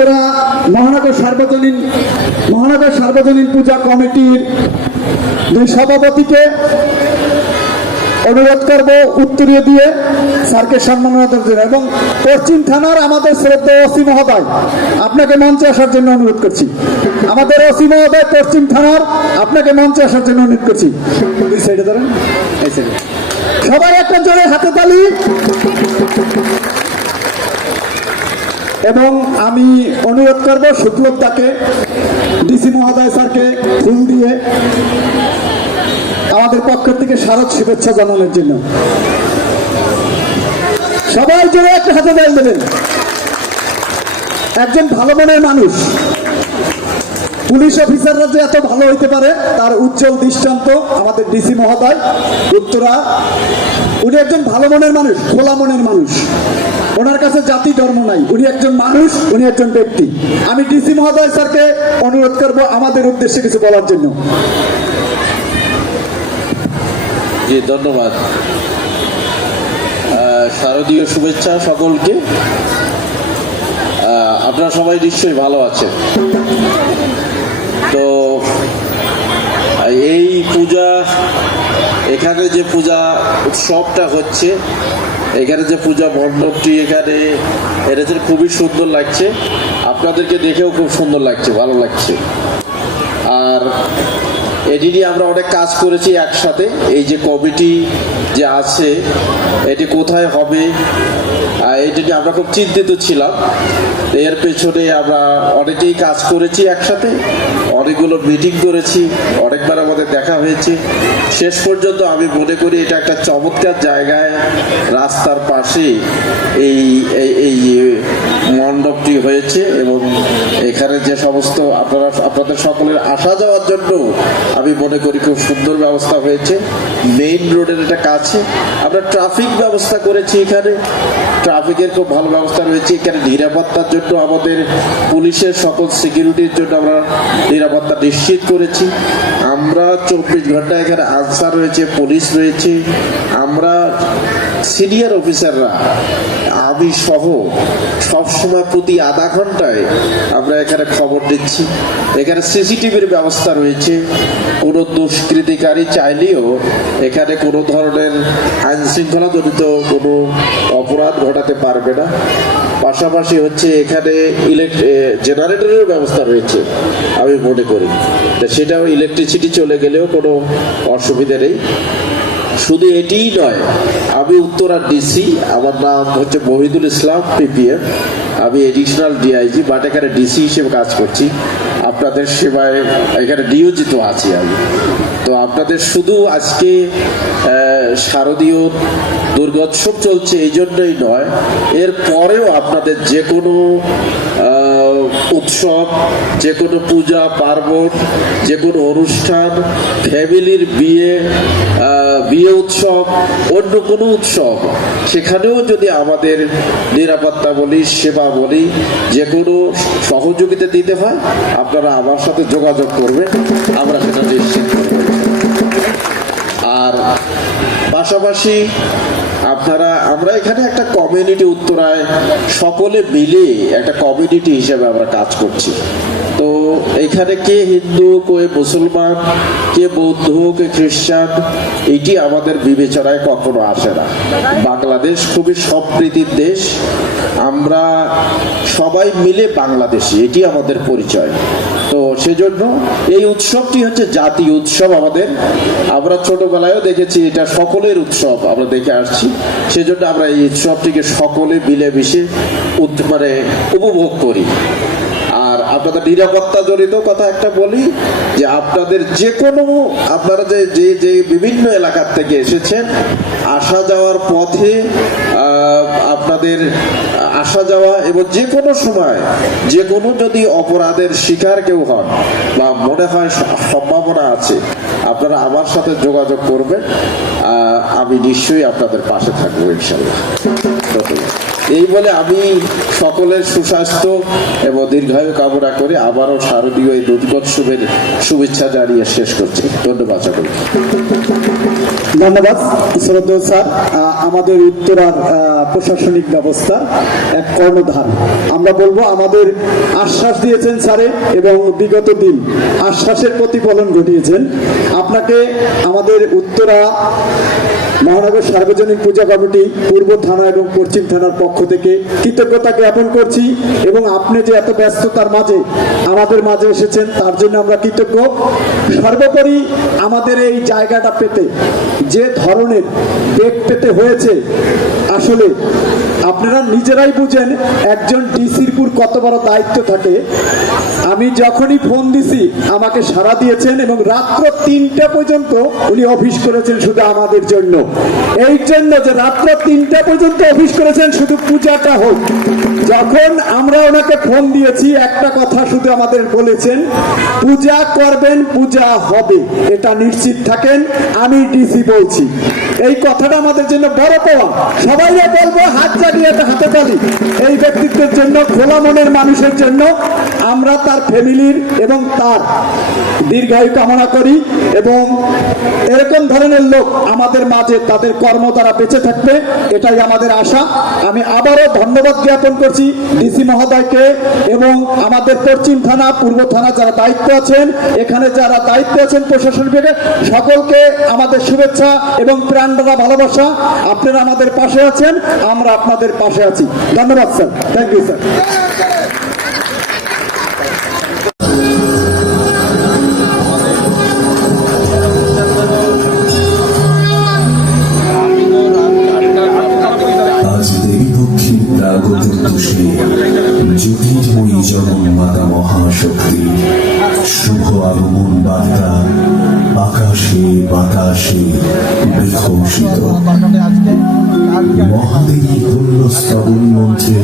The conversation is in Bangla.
উত্তরা মহানগর সার্বজনীন মহানগর সার্বজনীন পূজা কমিটির দুই সভাপতিকে অনুরোধ করব উত্তরীয় দিয়ে স্যারকে সম্মাননা জন্য এবং পশ্চিম থানার আমাদের শ্রদ্ধা ওসি মহোদয় আপনাকে মঞ্চে আসার জন্য অনুরোধ করছি। আমাদের ওসি মহোদয় পশ্চিম থানার আপনাকে মঞ্চে আসার জন্য অনুরোধ করছি। এই সাইডে ধরেন। এই সাইডে। সবাই একটা জোরে হাতে তালি। এবং আমি অনুরোধ করব শুক্লতাকে ডিসি মহোদয় স্যারকে ফুল দিয়ে আমাদের পক্ষ থেকে শারদ শুভেচ্ছা জানানোর জন্য। সবাই জন্য একটা হাতে দেন দেবেন। একজন ভালো মনের মানুষ। পুলিশ অফিসাররা যে এত ভালো হইতে পারে, তার উজ্জ্বল দৃষ্টান্ত আমাদের ডিসি মহোদয়, উত্তরা। উনি একজন ভালো মনের মানুষ, খোলা মনের মানুষ। ওনার কাছে জাতি ধর্ম নাই। উনি একজন মানুষ, উনি একজন ব্যক্তি। আমি ডিসি মহোদয় স্যারকে অনুরোধ করব আমাদের উদ্দেশ্যে কিছু বলার জন্য। জি, ধন্যবাদ। শারদীয় শুভেচ্ছা সকলকে। আপনারা সবাই নিশ্চয়ই ভালো আছেন। তো, এই পূজা, এখানে যে পূজা উৎসবটা হচ্ছে এখানে যে পূজা মণ্ডপটি এখানে, এটা যে খুবই সুন্দর লাগছে। আপনাদেরকে দেখেও খুব সুন্দর লাগছে, ভালো লাগছে। আর এটি নিয়ে আমরা অনেক কাজ করেছি একসাথে। এই যে কমিটি যে আছে, এটি কোথায় হবে এটি নিয়ে আমরা খুব চিন্তিত ছিলাম। এর পেছনে আমরা অনেকেই কাজ করেছি একসাথে, অনেকগুলো মিটিং করেছি, অনেকবার আমাদের দেখা হয়েছে। শেষ পর্যন্ত আমি মনে করি এটা একটা চমৎকার জায়গায়, রাস্তার পাশে এই, এই- মণ্ডপটি হয়েছে এবং এখানে যে সমস্ত আপনারা, আপনাদের সকলের আসা যাওয়ার জন্য আমি মনে করি খুব সুন্দর ব্যবস্থা হয়েছে। মেইন রোডের এটা কাছে আমরা ট্রাফিক ব্যবস্থা করেছি এখানে। ট্রাফিকের খুব ভালো ব্যবস্থা রয়েছে। এখানে নিরাপত্তার জন্য আমাদের পুলিশের সকল সিকিউরিটির জন্য আমরা নিরাপত্তা নিশ্চিত করেছি। আমরা চব্বিশ ঘণ্টা এখানে আনসার রয়েছে, পুলিশ রয়েছে। আমরা সিনিয়র অফিসাররা আমি সহ সবসময় প্রতি আধা ঘন্টায় আমরা এখানে খবর দিচ্ছি। এখানে সিসিটিভির ব্যবস্থা রয়েছে। কোনো দুষ্কৃতিকারী চাইলেও এখানে কোনো ধরনের আইন শৃঙ্খলা জনিত কোনো অপরাধ ঘটাতে পারবে না। পাশাপাশি হচ্ছে এখানে জেনারেটরের ব্যবস্থা রয়েছে, আমি মনে করি। সেটাও ইলেকট্রিসিটি চলে গেলেও কোনো অসুবিধা নেই। শুধু এটিই নয়, আমি উত্তরার ডিসি আমার নাম হচ্ছে মহিদুল ইসলাম পিপিএম আমি এডিশনাল ডিআইজি বাট এখানে ডিসি হিসেবে কাজ করছি। আপনাদের সেবায় এখানে নিয়োজিত আছি আমি। তো আপনাদের শুধু আজকে শারদীয় দুর্গোৎসব চলছে, এই জন্যই নয়, এর পরেও আপনাদের যে কোনো উৎসব, যে কোনো পূজা, পার্বণ, যে কোনো অনুষ্ঠান, ফ্যামিলির বিয়ে বিয়ে উৎসব, অন্য কোনো উৎসব, সেখানেও যদি আমাদের নিরাপত্তা বলি, সেবা বলি, যে কোনো সহযোগিতা দিতে হয়, আপনারা আমার সাথে যোগাযোগ করবেন, আমরা সেটা নিশ্চিত করব। আর পাশাপাশি আপনারা, আমরা এখানে একটা কমিউনিটি উত্তরায় সকলে মিলে একটা কমিউনিটি হিসেবে আমরা কাজ করছি। তো এখানে কে হিন্দু, কে মুসলমান, কে বৌদ্ধ, কে খ্রিস্টান, এটি আমাদের বিবেচনায় কখনো আসে না। বাংলাদেশ খুবই সম্প্রীতির দেশ। আমরা সবাই মিলে বাংলাদেশি, এটি আমাদের পরিচয়। তো সেজন্য এই উৎসবটি হচ্ছে জাতীয় উৎসব আমাদের। আমরা ছোটবেলায়ও দেখেছি এটা সকলের উৎসব, আমরা দেখে আসছি। সেজন্য আমরা এই উৎসবটিকে সকলে মিলেমিশে উদ- মানে উপভোগ করি। আর আপনাদের নিরাপত্তা জড়িত কথা একটা বলি, যে আপনাদের যে কোনো আপনারা যে যে যে বিভিন্ন এলাকার থেকে এসেছেন, আসা যাওয়ার পথে আপনাদের আসা যাওয়া এবং যে কোনো সময়, যে কোনো যদি অপরাধের শিকার কেউ হন বা মনে হয় সম্ভাবনা আছে, আপনারা আমার সাথে যোগাযোগ করবেন আমি নিশ্চয়ই আপনাদের পাশে থাকব ইনশাল্লাহ। এই বলে আমি সকলের সুস্বাস্থ্য এবং দীর্ঘায়ু কামনা করে আবারও শারদীয় এই দুর্গোৎসবের শুভেচ্ছা জানিয়ে শেষ করছি ধন্যবাদ সকলকে ধন্যবাদ শ্রদ্ধেয় স্যার। আমাদের উত্তরার প্রশাসনিক ব্যবস্থার এক কর্ণধার। আমরা বলব, আমাদের আশ্বাস দিয়েছেন স্যারে এবং বিগত দিন আশ্বাসের প্রতিফলন ঘটিয়েছেন। আপনাকে আমাদের উত্তরা মহানগর সার্বজনীন পূজা কমিটি, পূর্ব থানা এবং পশ্চিম থানার পক্ষ থেকে কৃতজ্ঞতা জ্ঞাপন করছি এবং আপনি যে এত ব্যস্ততার মাঝে আমাদের মাঝে এসেছেন, তার জন্য আমরা কৃতজ্ঞ। সর্বোপরি আমাদের এই জায়গাটা পেতে যে ধরনের বেগ পেতে হয়েছে, আসলে আপনারা নিজেরাই বুঝেন, একজন ডিসিরপুর কত বড় দায়িত্ব থাকে। আমি যখনই ফোন দিছি, আমাকে সাড়া দিয়েছেন এবং রাত্র তিনটা পর্যন্ত উনি অফিস করেছেন শুধু আমাদের জন্য। এই জন্য যে রাত্র তিনটা পর্যন্ত অফিস করেছেন, শুধু পূজাটা হোক। যখন আমরা ওনাকে ফোন দিয়েছি, একটা কথা শুধু আমাদের বলেছেন, পূজা করবেন, পূজা হবে। এটা নিশ্চিত থাকেন, আমি ডিসি বলছি এই কথাটা আমাদের জন্য বড় পাওয়া সবাই বলব, হাত চালিয়ে হাতে তালি। এই ব্যক্তিত্বের জন্য খোলা মনের মানুষের জন্য আমরা তার ফ্যামিলির এবং তার দীর্ঘায়ু কামনা করি এবং এরকম ধরনের লোক আমাদের মাঝে তাদের কর্ম দ্বারা বেঁচে থাকবে, এটাই আমাদের আশা। আমি আবারও ধন্যবাদ জ্ঞাপন করছি ডিসি মহোদয়কে এবং আমাদের পশ্চিম থানা, পূর্ব থানা যারা দায়িত্ব আছেন, এখানে যারা দায়িত্ব আছেন প্রশাসন বিভাগে, সকলকে আমাদের শুভেচ্ছা এবং প্রাণ দ্বারা ভালোবাসা, আপনারা আমাদের পাশে আছেন, আমরা আপনাদের পাশে আছি। ধন্যবাদ, sir. Thank you sir Jaganmata Mahashakti, শুভ আগমন বার্তা আকাশে বাতাসে বিঘোষিত মহাদেবী পুণ্য স্তবন মন্ত্রে